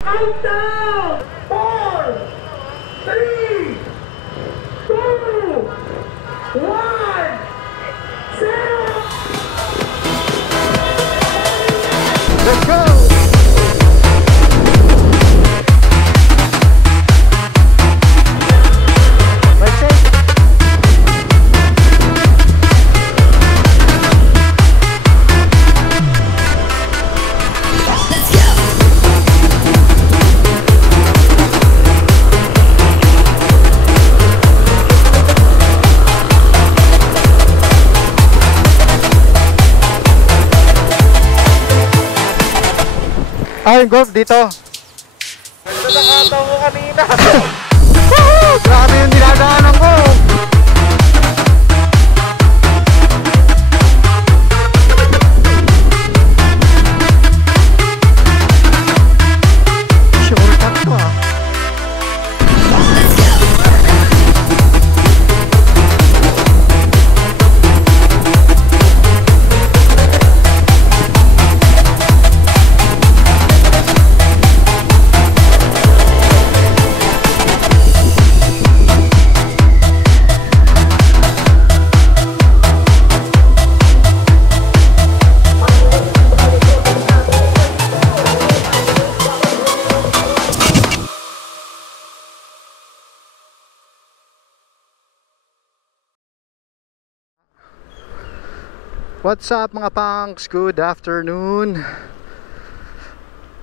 Countdown! 4, 3, 2, 1, 0! Let's go! Ay, golf dito. Ganda ng kataw mo kanina. Grabe yung dinadaanan ko. Shortcut to ah. What's up mga punks? Good afternoon.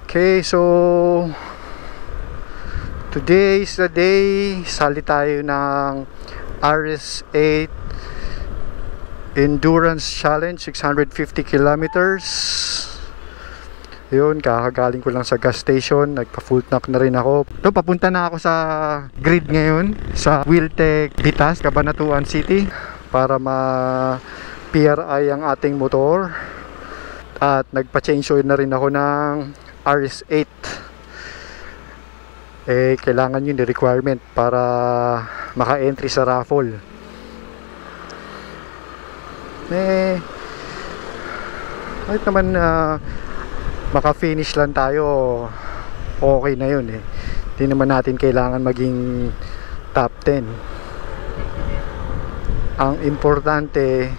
Okay, so today is the day. Sali tayo ng RS8 Endurance Challenge 650 kilometers. Yun, kakagaling ko lang sa gas station. Nagpa-full tank na rin ako. So, papunta na ako sa grid ngayon sa Wheeltech Bitas, Cabanatuan City, para PRI ang ating motor. At nagpa-change oil na rin ako ng RS8. Kailangan yun, the requirement para maka-entry sa raffle. Kahit naman maka-finish lang tayo, okay na yun. Hindi naman natin kailangan maging top 10. Ang importante,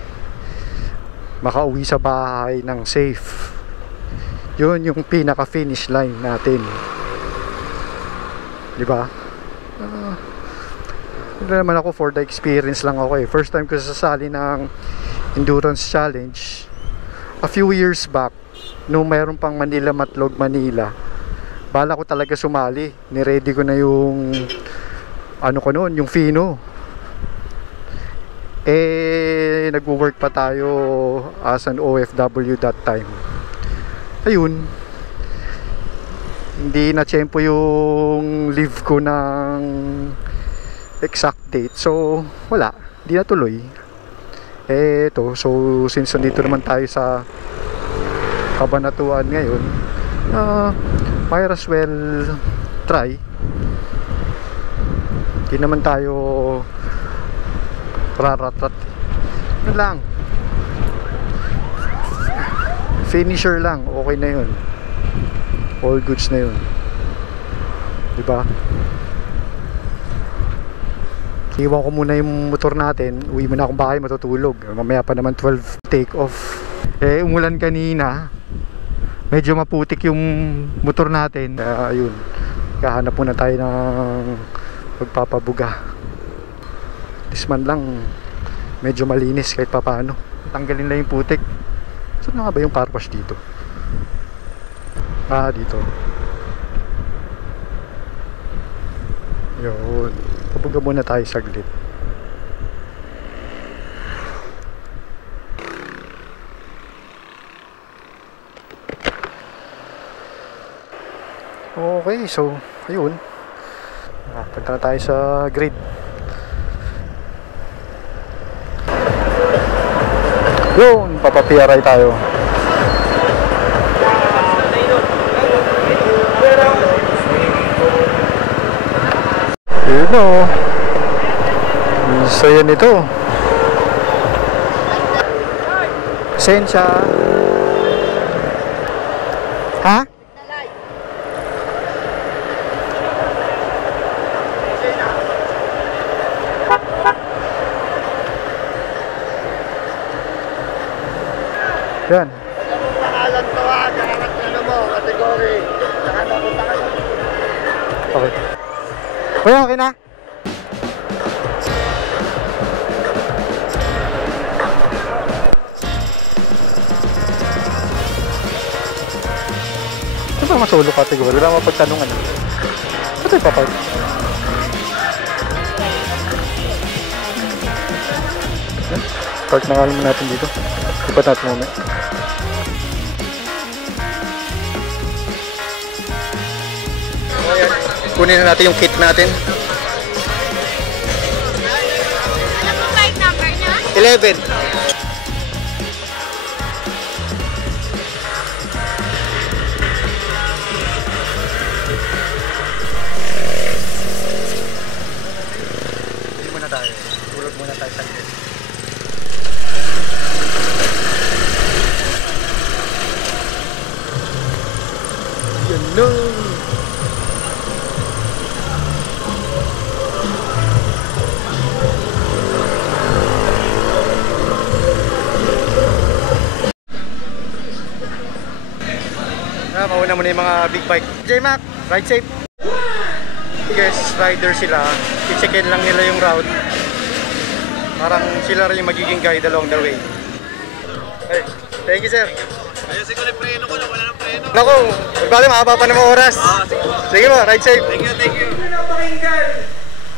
makauwi sa bahay ng safe. Yun yung pinaka finish line natin, diba? Hindi naman ako, for the experience lang ako First time ko sasali ng endurance challenge a few years back, nung mayroon pang Manila Matlog, Manila. Bala ko talaga sumali, niready ko na yung ano ko noon, yung Fino. Nagwo-work pa tayo as an OFW that time. Ayun, hindi na tiyempo yung leave ko ng exact date, so wala, hindi na tuloy. So since nandito naman tayo sa Cabanatuan ngayon, might as well try. Hindi naman tayo raratat. Ano lang, finisher lang, okay na yun. All goods na yun, diba? Iwan ko muna yung motor natin. Uwi muna akong bahay, matutulog. Mamaya pa naman 12 take off. Umulan kanina, medyo maputik yung motor natin. Ayun, kahanap muna tayo ng magpapabuga. This man lang medyo malinis kahit papaano. Tanggalin lang yung putik. Saan nga ba yung car wash dito? Dito. Yun, pabuga muna tayo saglit. Okay, so ayun, punta na tayo sa grid. Yun, papapiaray tayo. Yun o, saya nito. Pasensya. Ha? Okay. Kuya, okay na? Ito ba masolo category? Wala mapagtanungan. Ito yung papark. Park na nga natin dito. Lipat natin muna. Kunin na natin yung kit natin. Ano pong bike number niya? 11. Hindi muna tayo. Tulog muna tayo sa kit. Yan no! Mauna muna yung mga big bike. J-Mac, ride safe. Guys, rider sila. I-check-in lang nila yung route. Parang sila rin yung magiging guide along the way. Hey, thank you sir. Ayusin ko yung preno ko na wala ng preno. Naku, magbali mahaba pa ng mga oras. Sige mo, ride safe. Thank you, thank you. Hindi na pakinggan.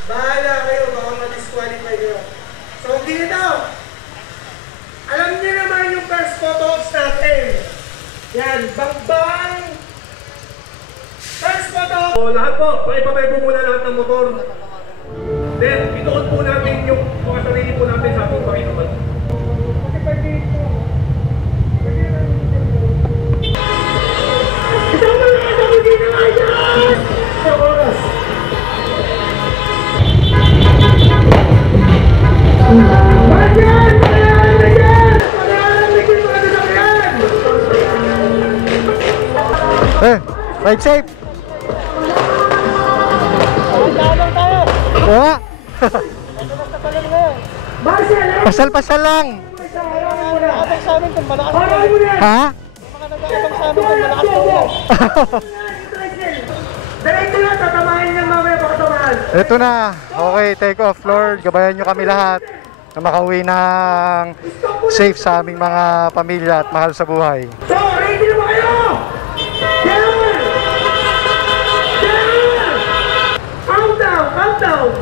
Bahala kayo, baka ma-disqualify kayo. So, dito. Alam niyo naman yung first photo ops natin. Yan, bang-bang. First photo. O, lahat po, pakipabay po muna lahat ng motor. Then, ituon po natin yung mga sarili po natin sa ating Panginoon. Pakipabay dito. Isang mga kasama dito nga yan! Sa oras. Magyan! Magyan! Magyan mga sasakyan! Ride safe. Oo nga. Marcel! Pasal-pasal lang. Abang sa amin kung malakas na yan! Ha? Mga nag-aabang sa amin kung malakas na yan! Diretso na, tatamahin niya mamaya baka tamaan! Ito na. Okay, take off Lord. Gabayan nyo kami lahat na makauwi ng safe sa aming mga pamilya at mahal sa buhay. So, ready na ba kayo? Yan! Yan! Countdown! Countdown!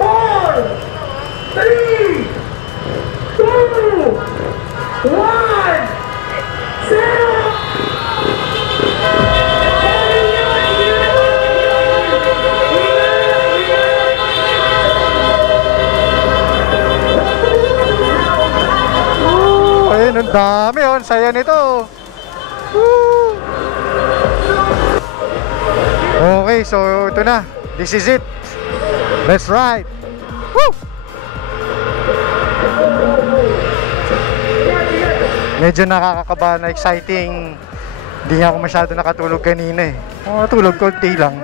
4 3 2 1 0 Ayun, ang dami oh. Ang saya nito. Woo! Okay, so ito na. This is it. Let's ride. Woo! Medyo nakakakaba na exciting. Hindi nga ako masyado nakatulog kanina eh. Nakatulog konti lang.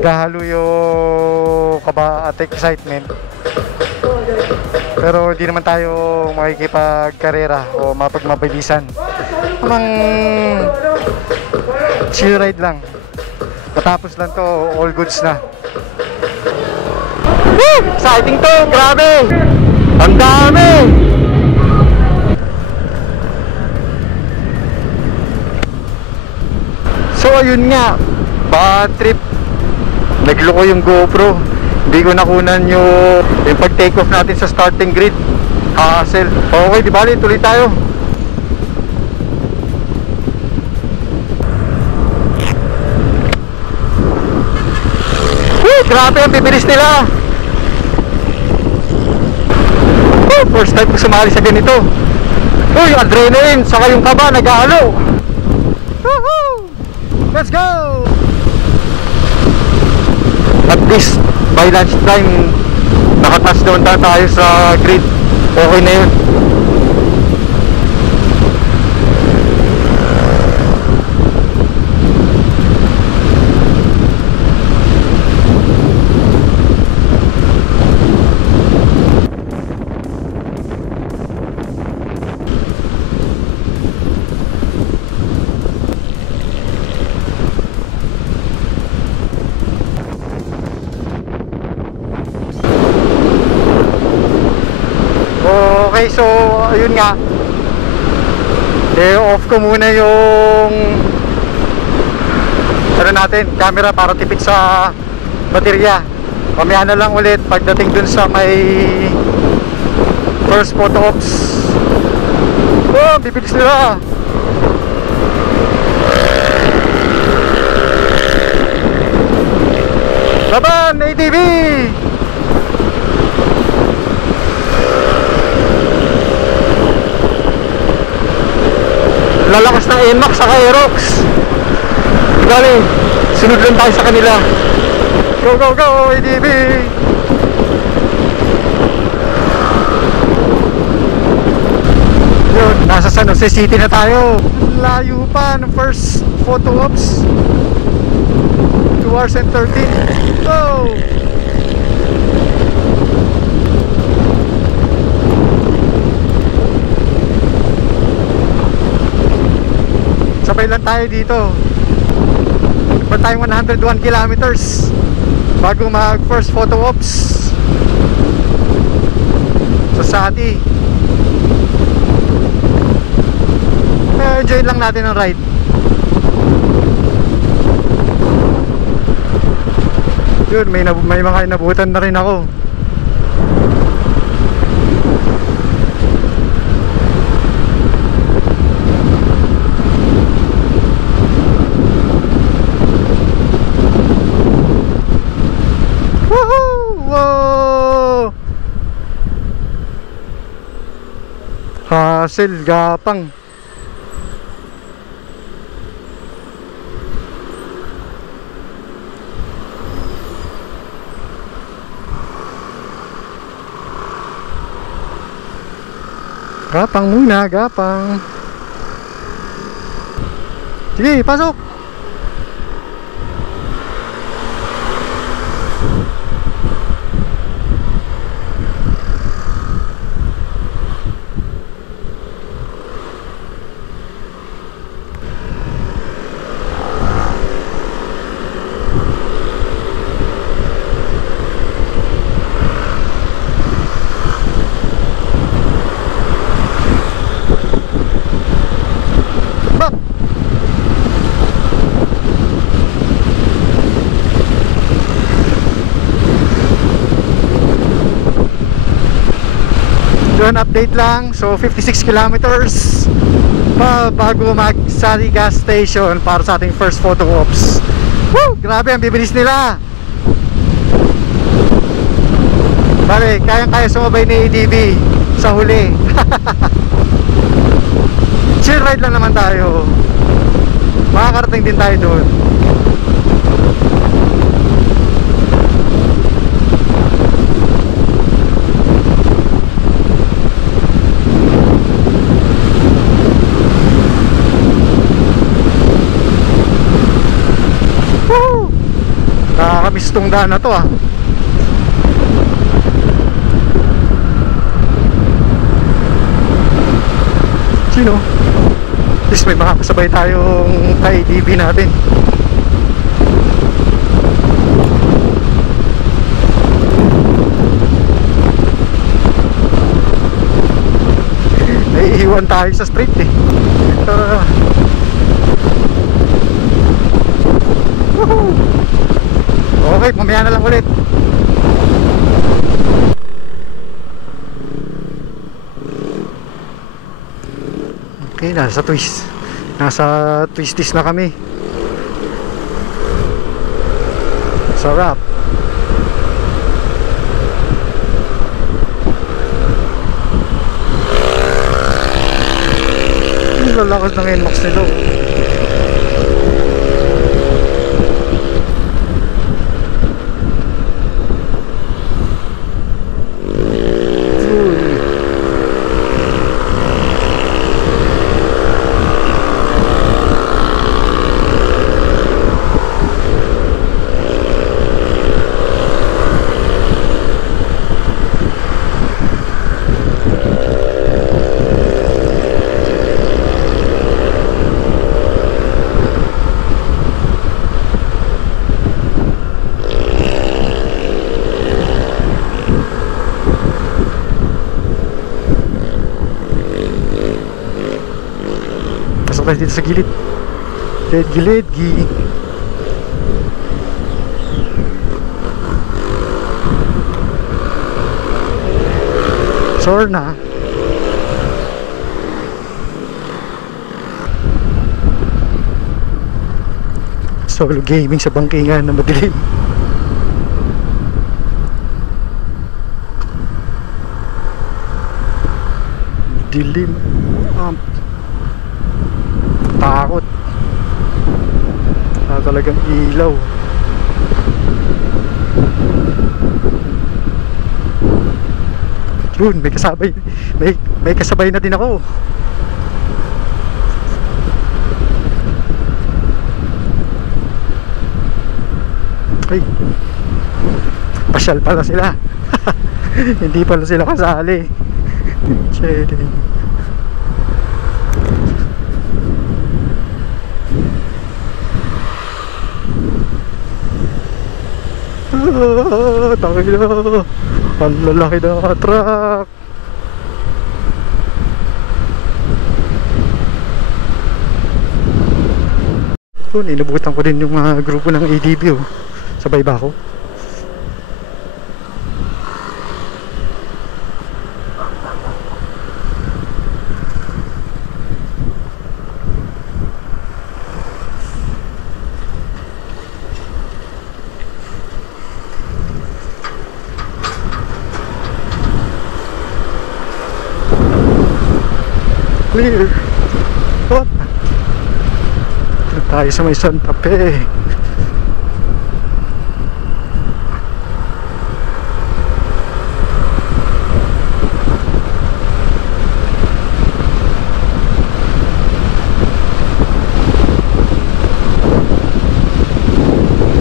Gahalo yung kaba at excitement. Pero hindi naman tayo makikipagkarera o mapagmabilisan. Namang chill ride lang. Matapos lang to, all goods na. Woo! Exciting to! Grabe! Ang dami! So ayun nga, bad trip. Nagloko yung GoPro. Hindi ko nakunan yung pag-take off natin sa starting grid. Hassle. Okay, di bali, tuloy tayo. Woo! Grabe ang bibilis nila. Woo! First time ko sumali sa ganito. Uy, yung adrenaline, saka yung kaba, nag-aalo. Woohoo! Let's go! At least by lunchtime nakatouch down tayo sa grid. Okay na yun. nga, off ko muna yung ano natin, camera para tipid sa baterya. Mamaya na lang ulit pagdating dun sa may first photo ops. Oh, bibilis nila. Laban, ATV! Lalakas ng NMAX sa Aerox. Galing, sunod lang tayo sa kanila. Go, go, go, ATV! Yun, nasa San Jose City na tayo. Layo pa ng first photo ops. 2 hours and 13. Go! Sabay lang tayo dito. Pa tayong 101 kilometers bago mag first photo ops sa Sati. Enjoy lang natin ang ride. Yun, may mga inabutan na rin ako. Hassel Gapang. Gapang muna, gapang. Sige, pasok. Yun, update lang. So 56 kilometers bago mag Sari gas station para sa ating first photo ops. Woo! Grabe, ang bibilis nila. Bale, kayang-kaya sumabay ni ADB sa huli. Chill ride lang naman tayo. Makakarating din tayo doon. Nakakamiss tong daan na to ah. Sino? At least may mga kasabay tayong ka-ADB natin. Naiiwan tayo sa street eh. Woohoo! Okay, mamaya na lang ulit. Okay, nasa twisties na kami. Sarap. Ang lalakas ng NMAX nito. Pasok tayo dito sa gilid. Gilid. Sorna. Solo gaming sa bangkingan na madilim. Dilim. Takot. Talagang ilaw. Yun, may kasabay. May kasabay na din ako. Ay, pasyal pala sila. Hindi pala sila kasali. Chedeng. Tangin na. Ang lalaki na truck. Yun, inabutan ko din yung grupo ng ADB. Sabay ba ako? Clear. What? Tayo sa may Santa Fe.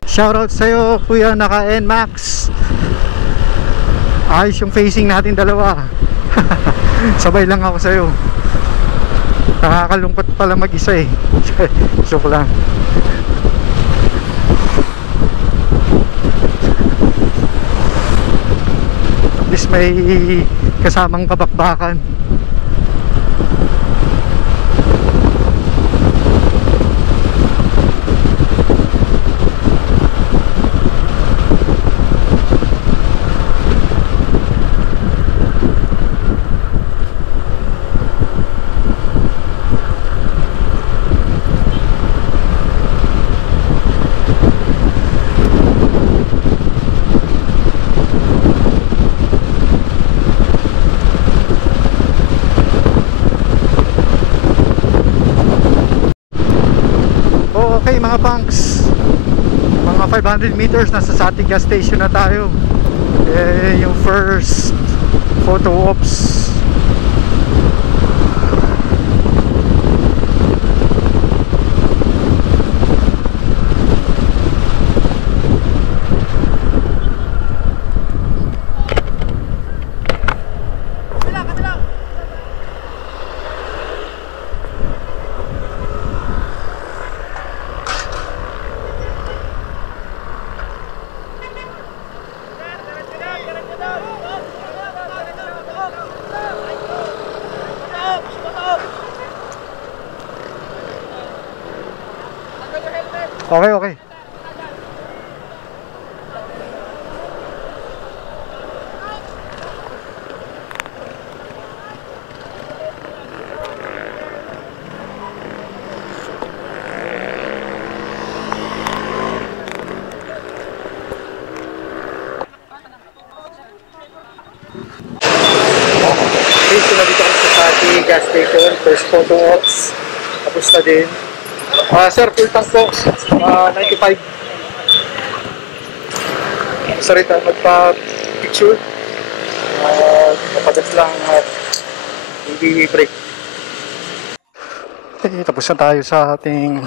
Shoutout sa'yo kuya, naka NMAX. Ayos yung facing natin dalawa. Sabay lang ako sa'yo. Nakakalungkot pala mag-isa eh. Joke lang. At least may kasamang kabakbakan. Okay mga punks, mga 500 meters nasa Sati gas station na tayo. Yung first photo ops. Okay. So nandito kami sa Sati gas station, first photo ops. Tapos na din. Sir, full tank po. 95. Sorry tayo magpa-picture. Napagas lang at hindi break. Okay, tapos na tayo sa ating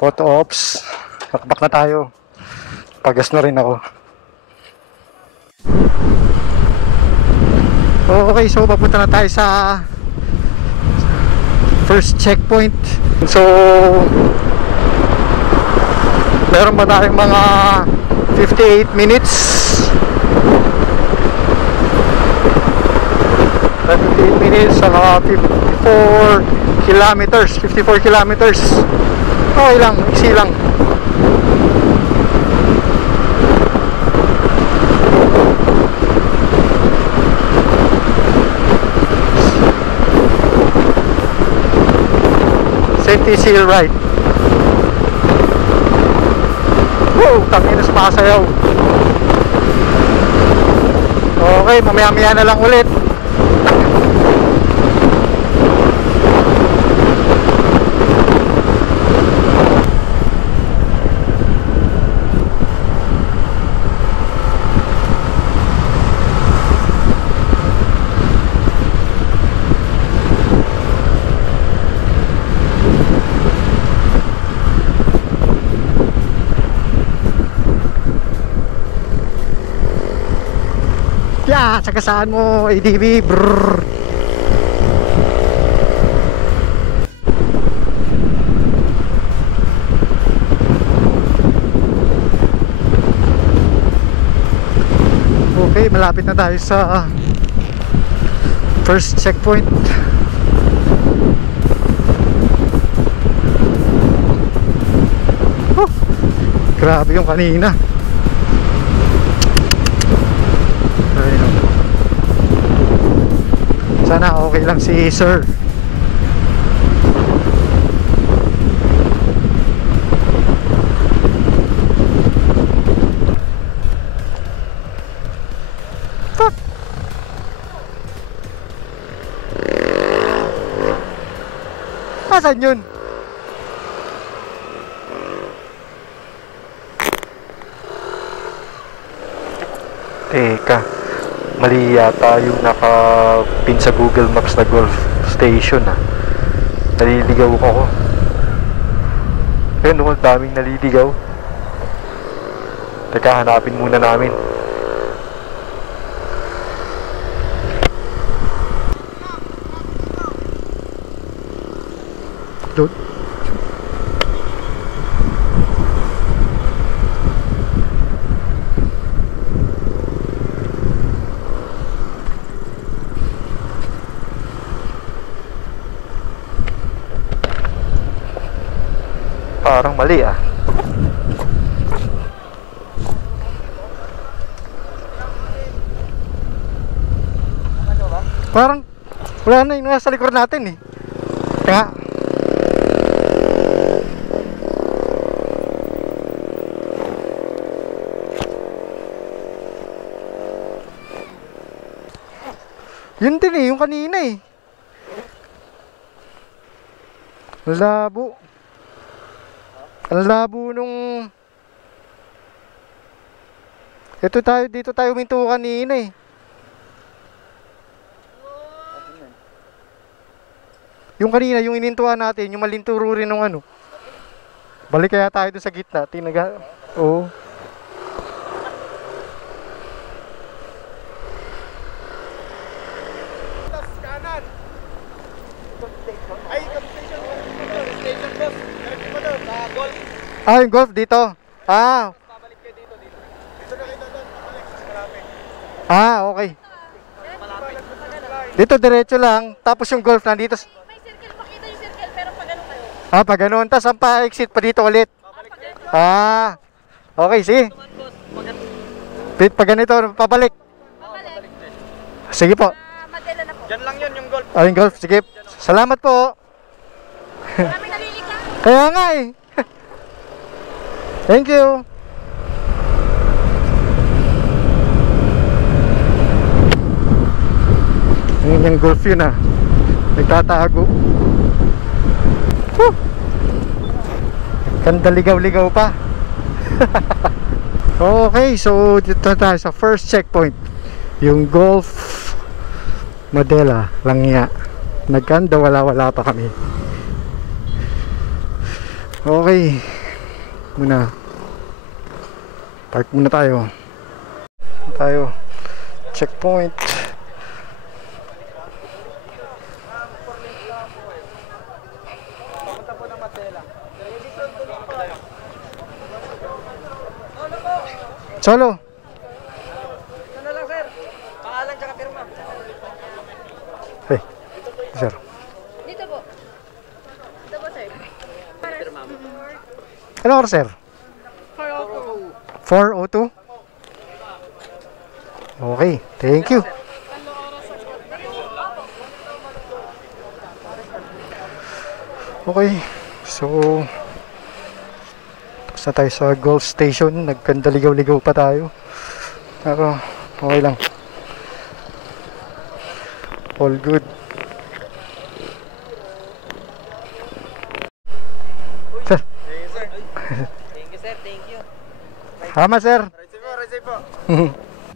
photo ops. Nakabak na tayo. Pagas na rin ako. Okay, so papunta na tayo sa first checkpoint. So meron ba tayong mga 58 minutes 17 minutes, saka 54 kilometers. 54 kilometers. Okay lang, easy lang. Safety seal right. Wow, tangina sa pasayaw. Okay, mamaya-maya na lang ulit. Yeah, sagasaan mo, ADV. Brrr. Okay, malapit na tayo sa first checkpoint. Grabe yung kanina. Sana okay lang si sir. Fuck. Asan yun? Teka, mali yata yung naka-pin sa Google Maps na golf station ah. Naliligaw ako. Ayun, ang daming naliligaw. Teka, hanapin muna namin. Doon. Parang mali ah. Parang wala na yung nasa likod natin eh. Kaya yun din eh, yung kanina eh. Labo. Ang labo nung dito tayo huminto kanina eh. Yung kanina, yung inintuan natin, yung malinturo rin ng ano. Balik kaya tayo doon sa gitna. Tinaga. Oo. Ah, yung golf dito. Ah. Ah, okay. Dito diretso lang, tapos yung golf nandito. May circle, pakita yung circle, pero pag ano kayo? Ah, pag ganun, tapos ang pa-exit pa dito ulit. Ah. Okay, sige. Pag ganito, pabalik. Pabalik. Sige po. Madela na po. Diyan lang yun yung golf. Ah, yung golf, sige. Salamat po. Maraming nalilika. Kaya nga eh. Thank you. Yung golf yun ah. Nagtatago. Woo! Ganda ligaw-ligaw pa. Okay, so dito tayo sa first checkpoint. Yung Golf Madela, Langya. Nagkanda, wala pa kami. Okay. Muna. Park muna tayo. Checkpoint. Solo. Ano lang sir? Pangalan tsaka pirma. Hey, sir. Dito po. Dito po, sir. Ano oras, sir? 4:02? Okay, thank you. Okay, so tapos na tayo sa golf station. Nagkandaligaw-ligaw pa tayo. Pero okay lang. All good. Sir. Thank you, sir. Thank you. Tama, sir. Receive po.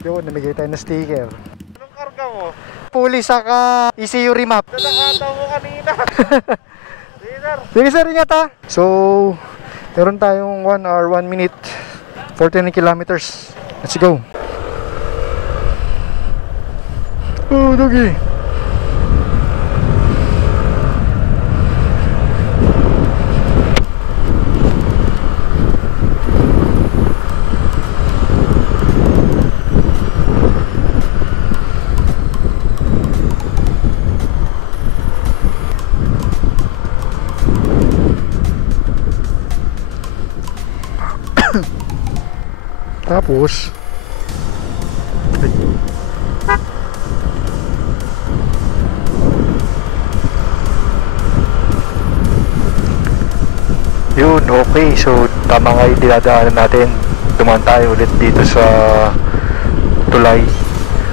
Yun, namigay tayo ng sticker. Anong karga mo? Pulis saka ECU remap. Nakakataw mo kanina. Sige, sir. Sige, sir, ingat ha. So, meron tayong 1 hour, 1 minute, 49 kilometers. Let's go. Oh, doggy. Tapos yun, okay. So tama nga yung dinadaanan natin. Dumaan tayo ulit dito sa tulay.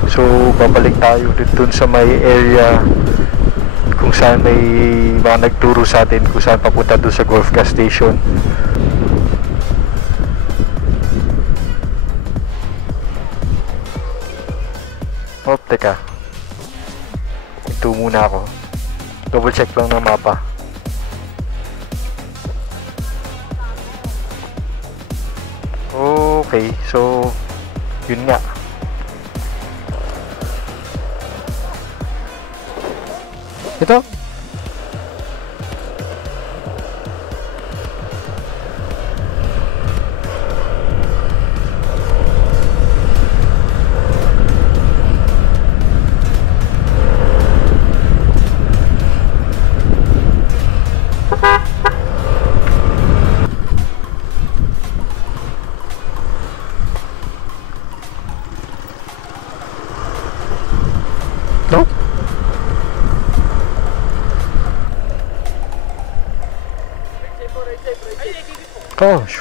So babalik tayo ulit dun sa may area kung saan may mga nagturo sa atin kung saan papunta dun sa golf gas station. Oh, teka. Ito muna ako. Double check lang ng mapa. Okay, so yun nga. Ito? No? Gosh.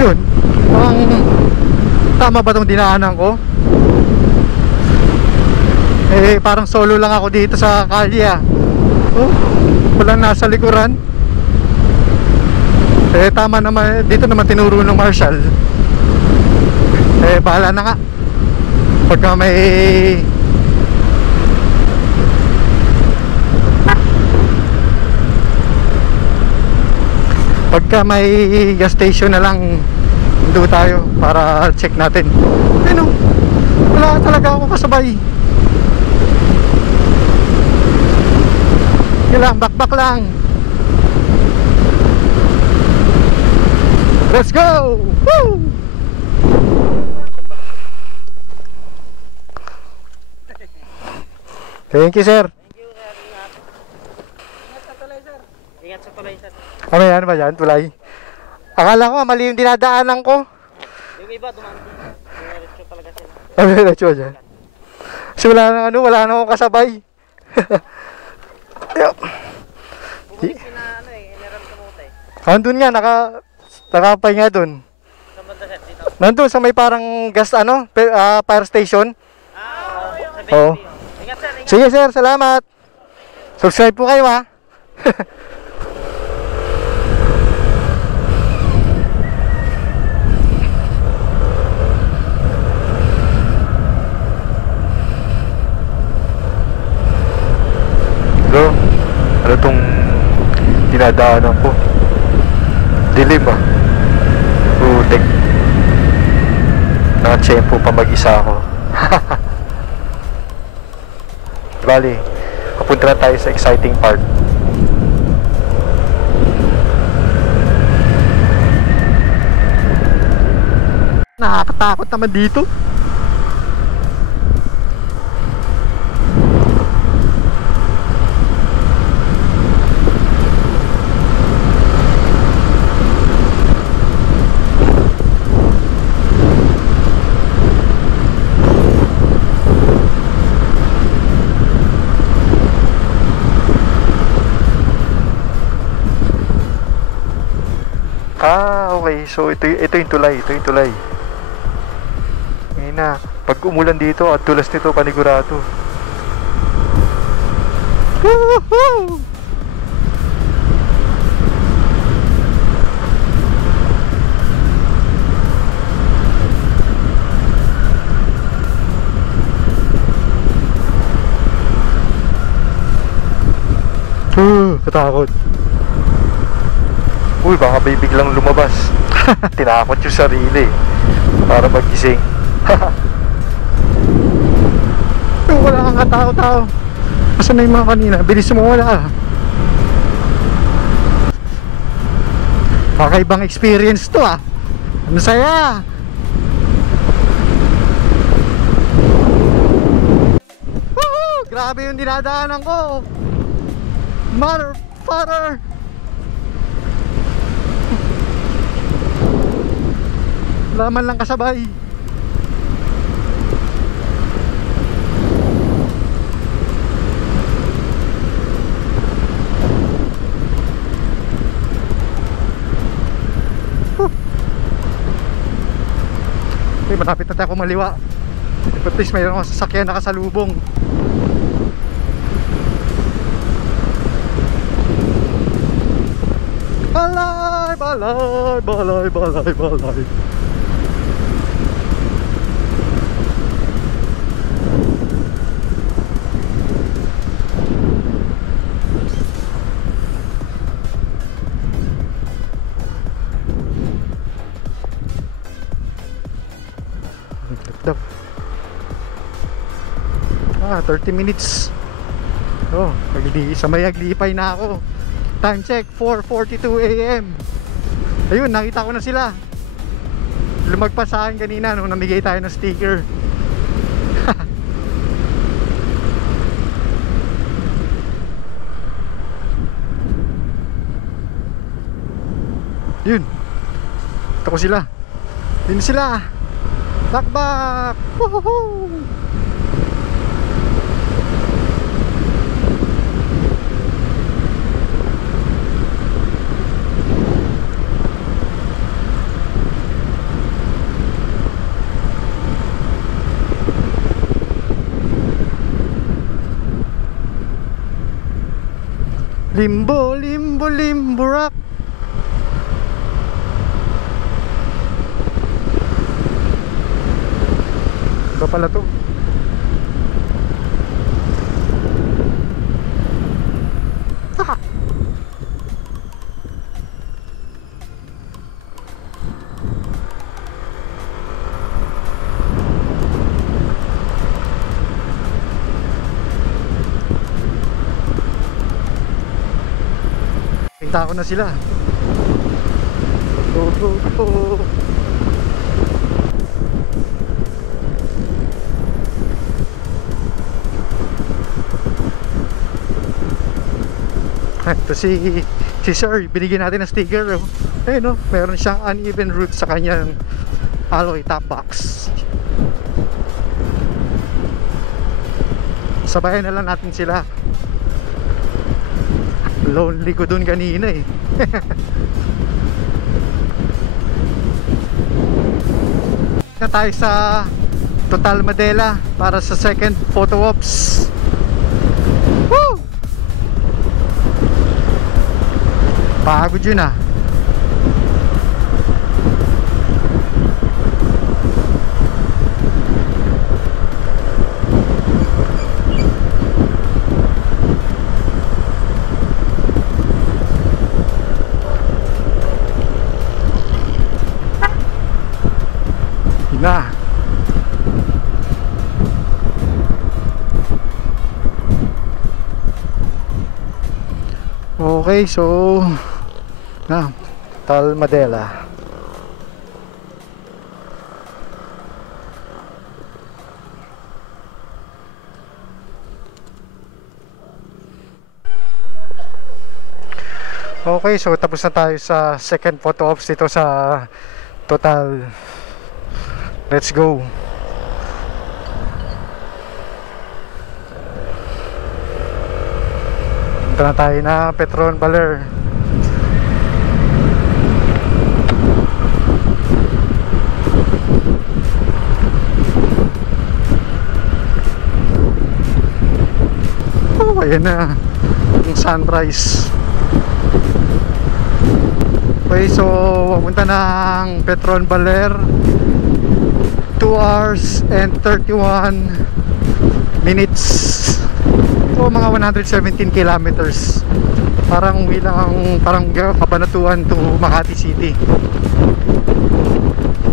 Yun. Tama ba itong dinaanan ko? Eh, parang solo lang ako dito sa kalye. Oh, walang nasa likuran. Eh, tama naman. Dito naman tinuro ng marshal. Eh, bahala na nga. Pagka may gas station na lang, doon tayo para check natin. Ano, wala talaga ako kasabay. Yun lang, back lang. Let's go! Woo! Thank you, sir. Thank you, sir. Ingat. Ingat sa tulay, sir. Ingat sa tulay, sir. Ano ba yan? Tulay? Akala ko mali yung dinadaanan ko. Yung iba, dumaan. Diretso talaga sila. Diretso dyan. Kasi wala na akong kasabay. Bumalik na ineram sa mutay. Andun nga, nakapay nga dun. Sa banda, sir, dito. Nandun sa may parang gas, fire station. Sa Oo. baby. Ingat, sir. Ingat. Sige, sir, salamat. Subscribe po kayo, ha. Hello? Ano tong dinadaanan ko? Dilim, ah. Putik. Nakatsyempo pa mag-isa ako. Bali, papunta na tayo sa exciting part. Nakakatakot naman dito. Okay. So ito yung tulay, Ngayon na, pag umulan dito at tulas nito panigurado. Woohoo! Katakot. Uy, baka may biglang lumabas. Tinakot yung sarili para magising. Wala kang katao-tao. Asan na yung mga kanina? Bilis mo wala. Kakaibang experience to ah. Ang saya. Woohoo! Grabe yung dinadaanan ko. Mother, father. Laman lang kasabay. Okay, malapit na tayo kumaliwa. At least mayroon akong sasakyan nakasalubong. Balay, balay, balay, balay, balay. Daw. 30 minutes. Oh, sa may Aglipay na ako. Time check, 4:42 AM. Ayun, nakita ko na sila. Lumagpas sa akin kanina nung namigay tayo ng sticker. Yun. Ito ko sila. Yun sila. Bakbak! Woohoo! Limbo, limbo, limbo rock. Iba pala to. Kita ko na sila. Go, go, go. Ito si Sir, binigyan natin ng sticker. Ayun, meron siyang uneven route sa kanyang alloy top box. Sabayan na lang natin sila. Lonely ko dun kanina eh. Na tayo sa Total Madela para sa second photo ops. Woo! Pagod yun ah. Na. Okay, so Tal Madela. Okay, so tapos na tayo sa second photo ops dito sa Total. Let's go. Punta na tayo na Petron Baler. Oh, ayan na yung sunrise. Okay, so pupunta ng Petron Baler. 2 hours and 31 minutes. O mga 117 kilometers. Parang bilang parang Kabanatuan to Makati City.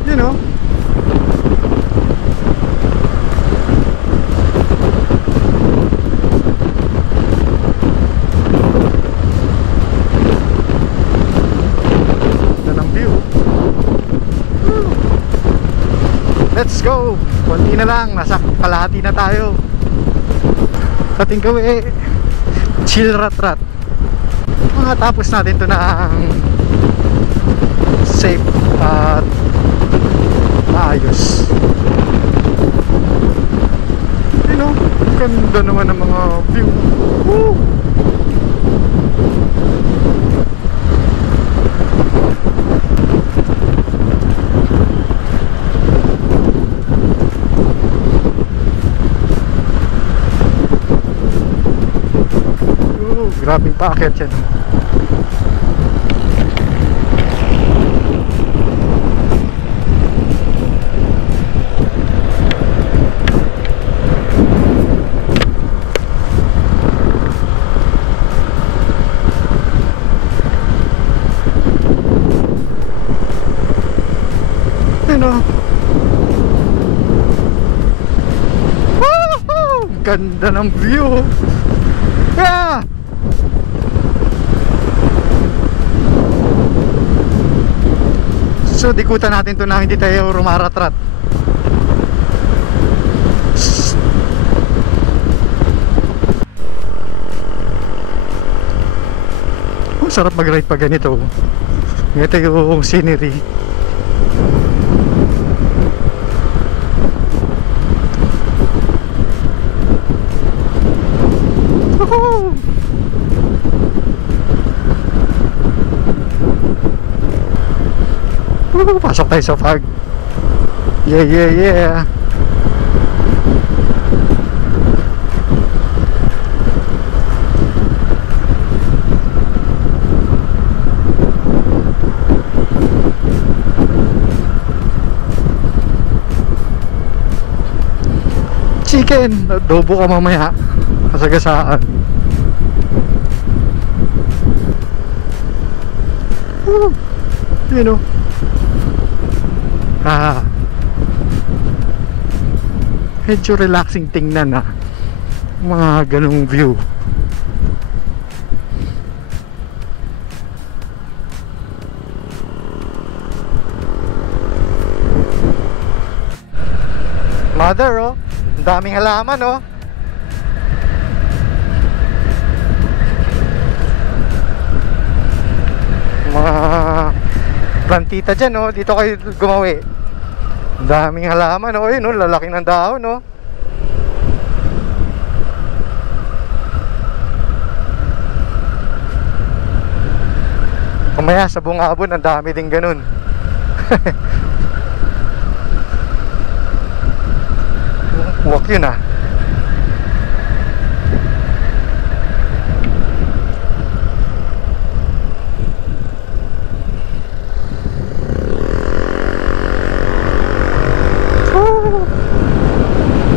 You know. Let's go! Konti na lang, nasa kalahati na tayo. Ating gawin chill rat-rat. Tapos natin ito ng safe at maayos. You know, ganda naman ng mga view. Woo! Grabing paakyat yan. Ano? Woohoo! Ganda ng view. Yeah! So dikutan natin to na hindi tayo rumaratrat. Oh, sarap mag-ride pag ganito. Ito yung scenery. Woohoo! Pasok tayo sa fog. Yeah, yeah, yeah. Chicken, adobo ka mamaya. Kasagasaan. You know. Medyo relaxing tingnan mga ganung view. Mother, oh, ang daming halaman, oh. Mga plantita dyan, oh, dito kayo gumawi. Ang daming halaman, oh, yun, oh, lalaki ng dahon, oh. Kumaya sa Bungabon, ang dami din ganun. Walk yun, ah.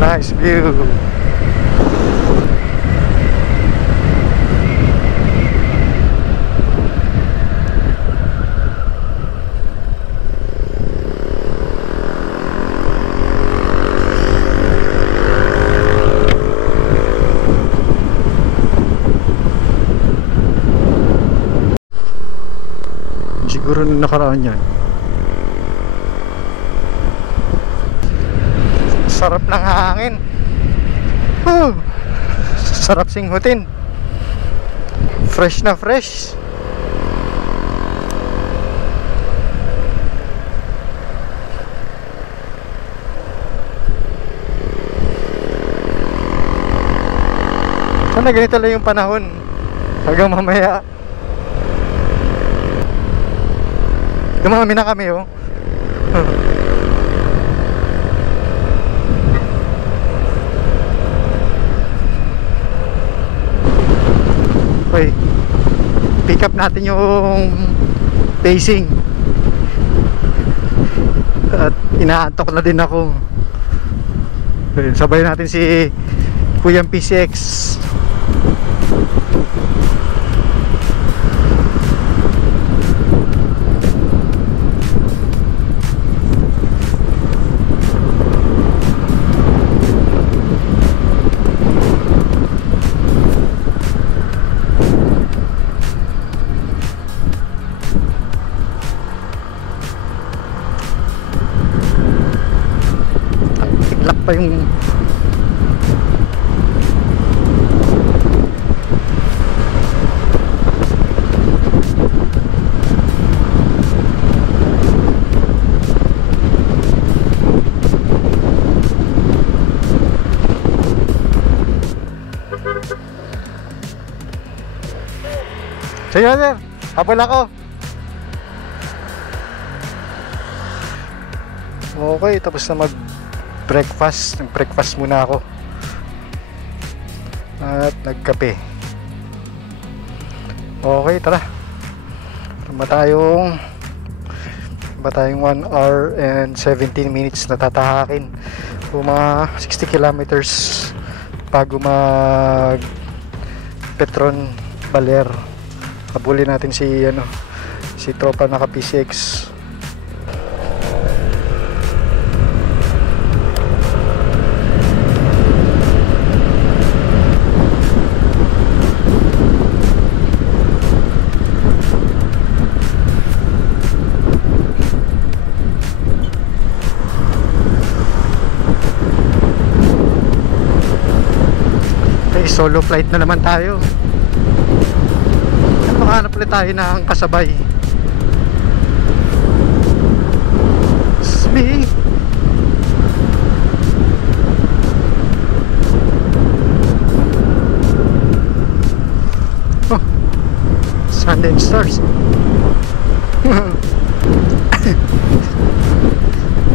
Nice view. Siguro nung nakaraan yan. Sarap ng hangin. Sarap singhutin. Fresh na fresh. Sana ganito lang yung panahon hanggang mamaya. Dumami na kami oh. Okay, pick up natin yung pacing. At inaantok na din ako. Ayun, sabay natin si Kuyang PCX. Tiklak pa yung sige sir, habol ako. Okay, tapos na mag-breakfast. Nag-breakfast muna ako. At nagkape. Okay, tara. Meron ba tayong 1 hour and 17 minutes na tatahakin. So, mga 60 kilometers bago mag Petron Baler. Habulin natin si tropa naka PCX. Okay, solo flight na naman tayo. Makahanap ulit tayo ng kasabay. It's me. Oh, sun and stars.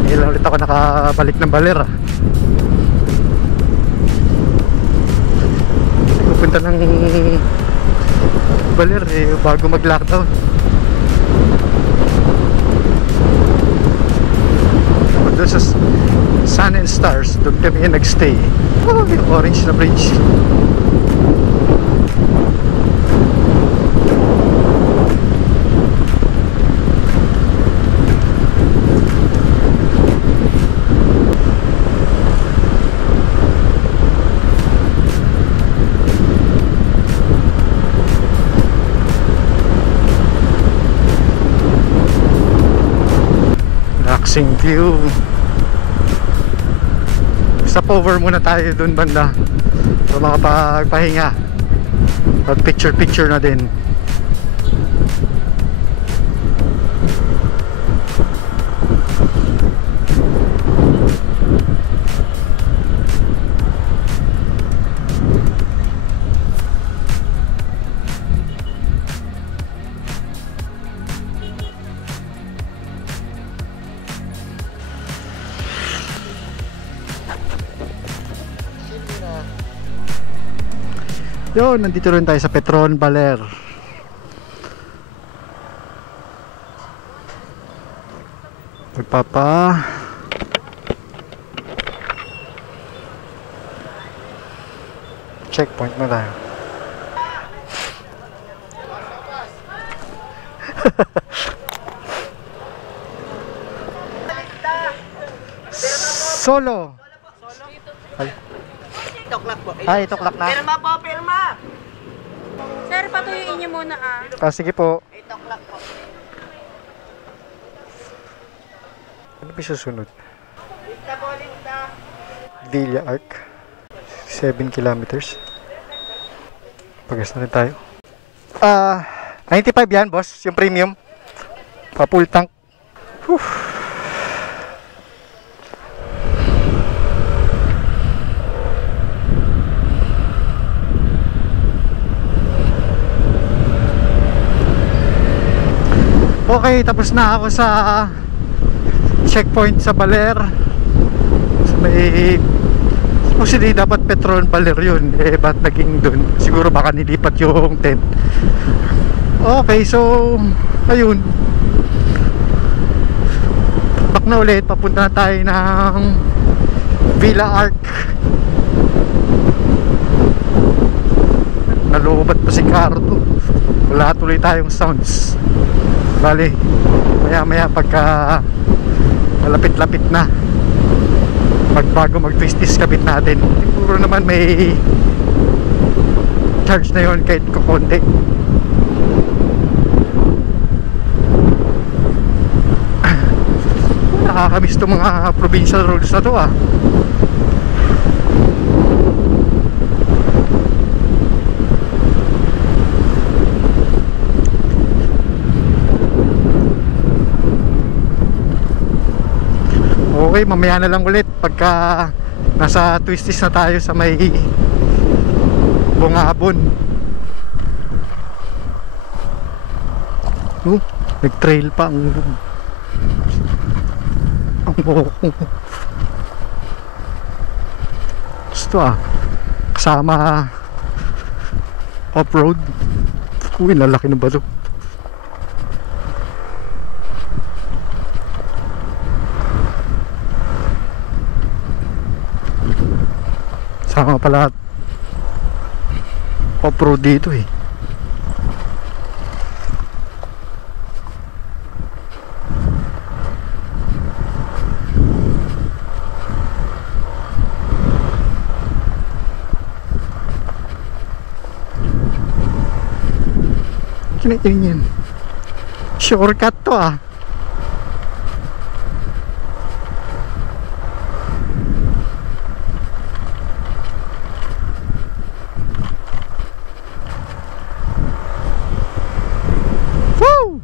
Ngayon ulit ako nakabalik ng Baler. Pupunta ng Baler bago mag-lockdown. Doon sa Sun and Stars, doon kami nag-stay. Oh, yung orange na bridge. Relaxing view. Stop over muna tayo dun banda para makapagpahinga. Pag picture na din. Yo, nandito rin tayo sa Petron Baler. Magpapa checkpoint na tayo. Solo. Toklak po. Ay, toklak na. Pirma po, pirma! Sir, patuyuin niyo muna Sige po. Toklak po. Ano ba susunod? Lista po, lista. Villa Arc. 7 kilometers. Pagas na rin tayo. 95 yan, boss. Yung premium. Pa-full tank. Whew. Okay, tapos na ako sa checkpoint sa Baler. So, may supposedly dapat Petron Baler yun. Eh, ba't naging dun? Siguro baka nilipat yung tent. Okay, so ayun, back na ulit. Papunta na tayo ng Villa Arc. Nalobat pa si Cardo. Wala tuloy tayong sounds. Bale, maya maya pagka malapit-lapit na, bago mag-twisties kabit natin. Siguro naman may charge na yon kahit kukonti. Nakakamiss itong mga provincial roads na to ah. Okay, mamaya na lang ulit pagka nasa twisties na tayo sa may Bungabon. Nag-trail pa ang gusto ah, kasama off-road. Uy, lalaki na ba ito? Sama pala off-road dito eh. Kinain yan. Shortcut to ah. Woo!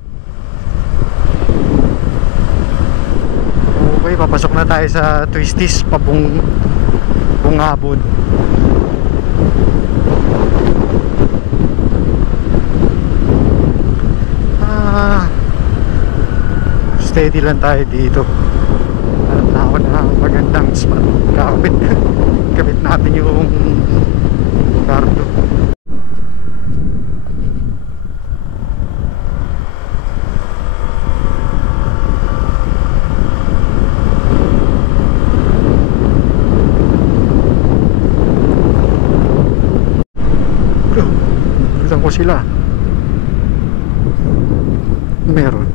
Okay, papasok na tayo sa twisties Bungabon. Steady lang tayo dito. Alam na ako na magandang spot. Kabit natin yung Cardo. Bro, bilang ko sila. Meron.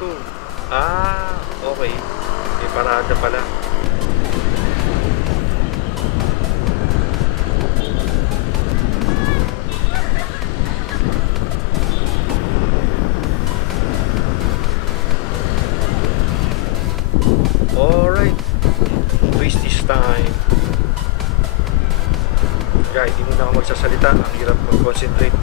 Go. Ah, okay. May parada pala. Alright, twisties time. Kaya hindi muna ako magsasalita. Ang hirap mag-concentrate.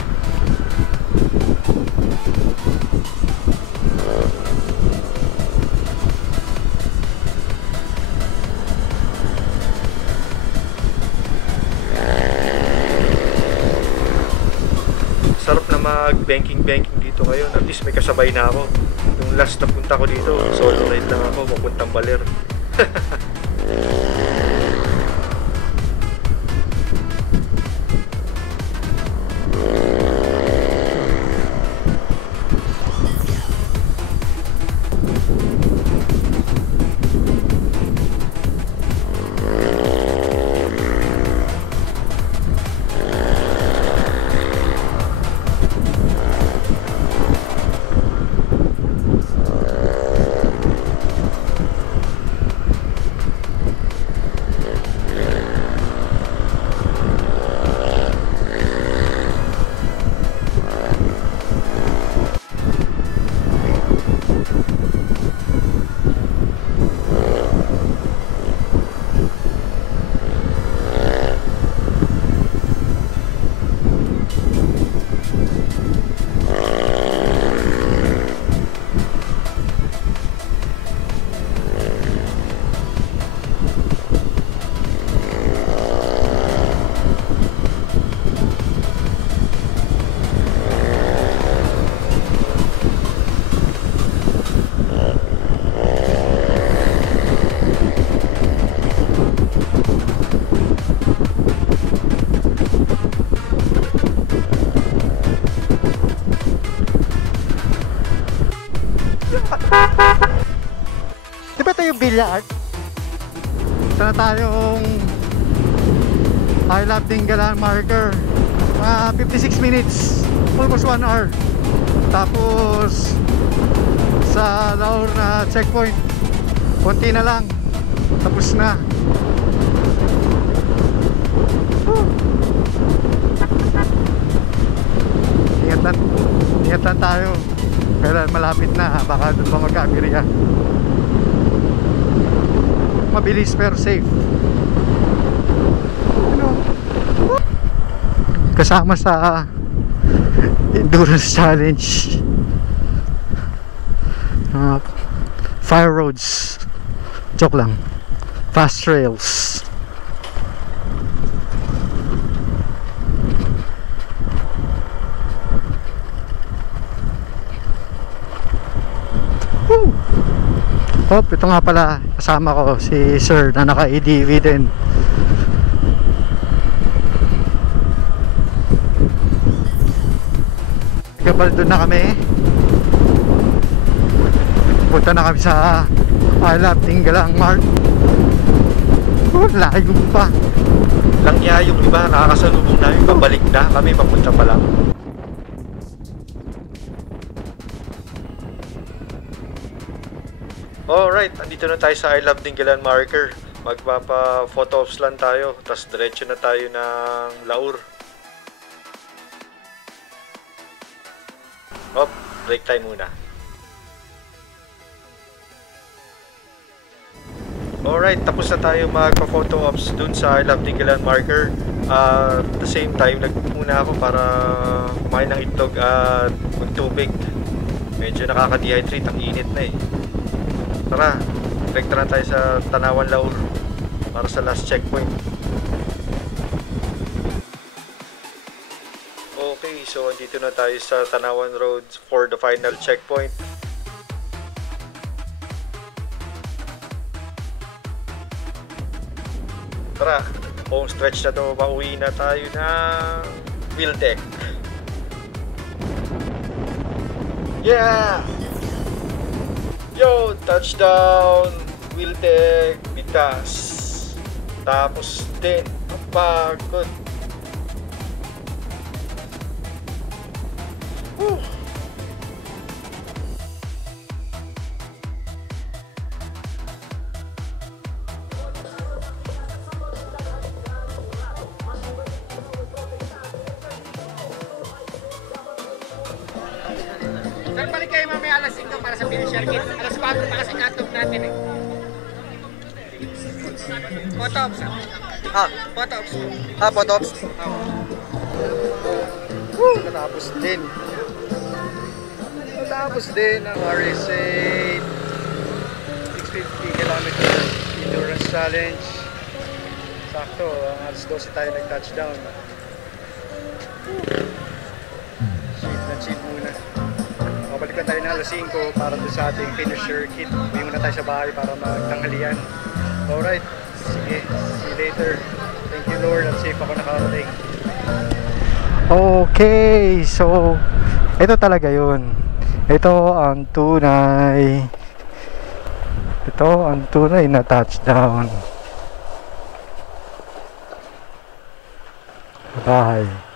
Sarap na mag-banking dito ngayon. At least may kasabay na ako. Yung last na punta ko dito, solo ride lang ako, papuntang Baler. yung billiard. Ito na tayong I Love Dingalan marker. 56 minutes, almost 1 hour. Tapos sa Laur na checkpoint, konti na lang, tapos na. Ingat lang tayo. Kailan malapit na, baka doon pa magkabiriya. Mabilis pero safe. Kasama sa endurance challenge, fire roads, joke lang, fast trails. Woo! Oh, ito nga pala, kasama ko si Sir na naka-EDV din. Gabaldon na kami. Punta na kami sa I Love Dingalan Mark. Oh, layo pa. Langya yung iba, nakakasalubong namin, pabalik na. Kami papunta pa lang. Alright, andito na tayo sa I Love Dingalan marker. Magpapa photo ops lang tayo, tapos diretso na tayo ng Laur. Op, break time muna. Alright, tapos na tayo magpa-photo ops dun sa I Love Dingalan marker. At the same time, nagmuna ako para kumain ng itlog at magtubig. Medyo nakaka-dehydrate, ang init na eh. Tara, direkta na tayo sa Tanawan Laur para sa last checkpoint. Okay, so andito na tayo sa Tanawan Road for the final checkpoint. Tara, home stretch na to, pauwi na tayo ng Wildec. Yeah! Yo, touchdown! Wildec, Bitas. Tapos din, ang pagod. Woo! Sir, balik kayo mamaya alas 5 para sa finisher kit. Alas 4 pa kasi cut-off natin eh. Photo ops. Photo ops. Photo ops. Natapos din. Natapos din ang RSA 650 km endurance challenge. Sakto, alas 12 tayo nag-touchdown. Cheat muna. Babalikan tayo ng alas 5 para doon sa ating finisher kit. Uwi muna tayo sa bahay para magtanghalian. Alright, sige, see you later. Thank you Lord at safe ako nakarating. Okay, so ito talaga yun. Ito ang tunay. Ito ang tunay na touchdown. Bye.